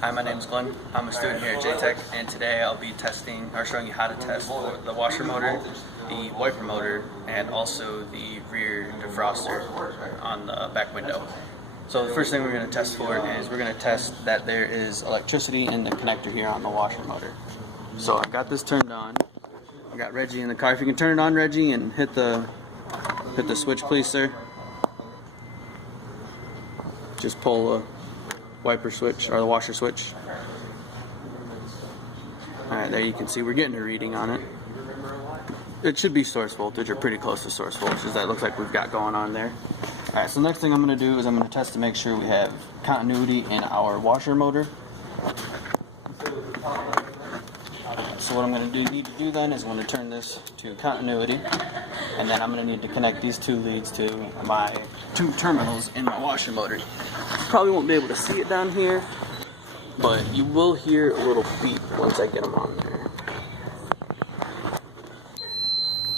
Hi, my name is Glenn. I'm a student here at JTech, and today I'll be testing or showing you how to test the washer motor, the wiper motor, and also the rear defroster on the back window. So the first thing we're going to test for is we're going to test that there is electricity in the connector here on the washer motor. So I got this turned on. I got Reggie in the car. If you can turn it on, Reggie, and hit the switch, please, sir. Just pull the wiper switch or the washer switch. Alright, there you can see we're getting a reading on it. It should be source voltage or pretty close to source voltage, as that looks like we've got going on there. Alright, so the next thing I'm going to do is I'm going to test to make sure we have continuity in our washer motor. So what I'm going to need to do then is I'm going to turn this to continuity, and then I'm going to need to connect these two leads to my two terminals in my washer motor. You probably won't be able to see it down here, but you will hear a little beep once I get them on there.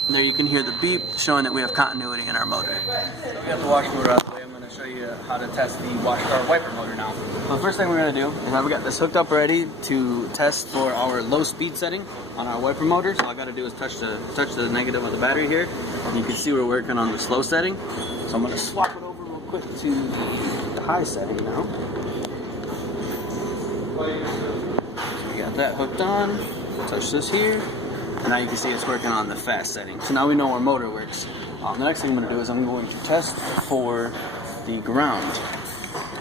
There you can hear the beep showing that we have continuity in our motor. We got the washer motor out of the way. I'm going to show you how to test the wiper motor now. So the first thing we're going to do is I've got this hooked up ready to test for our low speed setting on our wiper motor. So all I got to do is touch the negative of the battery here, and you can see we're working on the slow setting. So I'm going to swap it over real quick to the high setting now. So we got that hooked on. Touch this here. And now you can see it's working on the fast setting. So now we know our motor works. The next thing I'm going to do is I'm going to test for the ground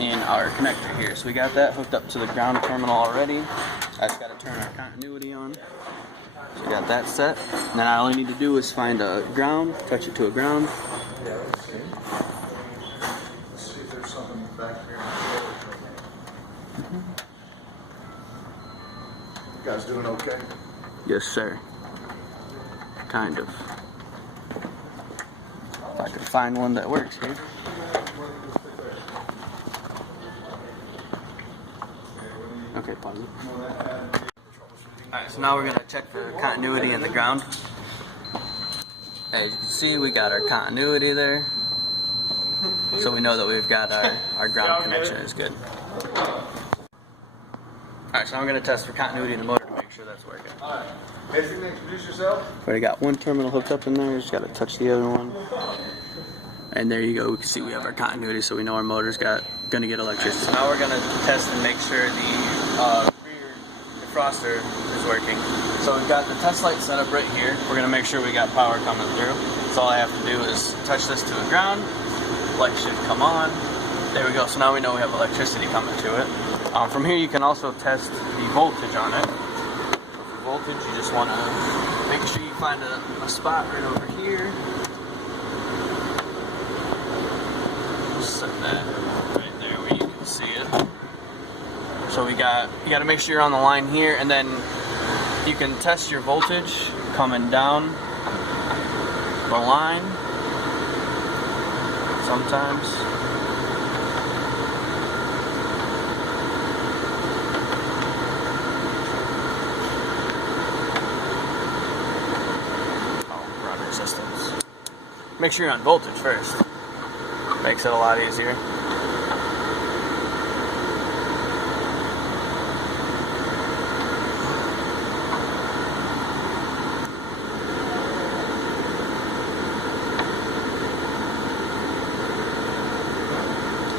in our connector here. So we got that hooked up to the ground terminal already. I just got to turn our continuity on. So we got that set. And then all I need to do is find a ground, touch it to a ground. Let's see if there's something back here. You guys doing okay? Yes, sir. Kind of. If I can find one that works here. Okay, pause it. Alright, so now we're going to check for continuity in the ground. As you can see, we got our continuity there. So we know that we've got our ground connection is good. Alright, so now we're going to test for continuity in the motor to make sure that's working. Alright. Basically, introduce yourself. Already got one terminal hooked up in there, just got to touch the other one. And there you go, we can see we have our continuity, so we know our motor's going to get electricity. So now we're going to test and make sure the rear defroster is working. So we've got the test light set up right here. We're going to make sure we got power coming through. So all I have to do is touch this to the ground, light should come on. There we go, so now we know we have electricity coming to it. From here you can also test the voltage on it. Voltage, you just want to make sure you find a spot right over here. Just set that right there where you can see it. So you got to make sure you're on the line here, and then you can test your voltage coming down the line sometimes. Resistance. Make sure you're on voltage first. Makes it a lot easier.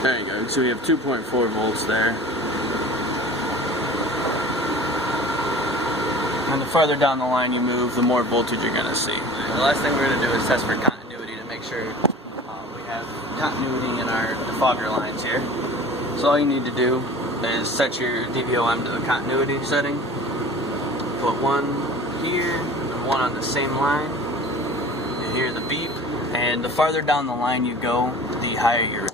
There you go. So we have 2.4 volts there. And the farther down the line you move, the more voltage you're going to see. The last thing we're going to do is test for continuity to make sure we have continuity in our defogger lines here. So all you need to do is set your DVOM to the continuity setting. Put one here, one on the same line. You hear the beep. And the farther down the line you go, the higher your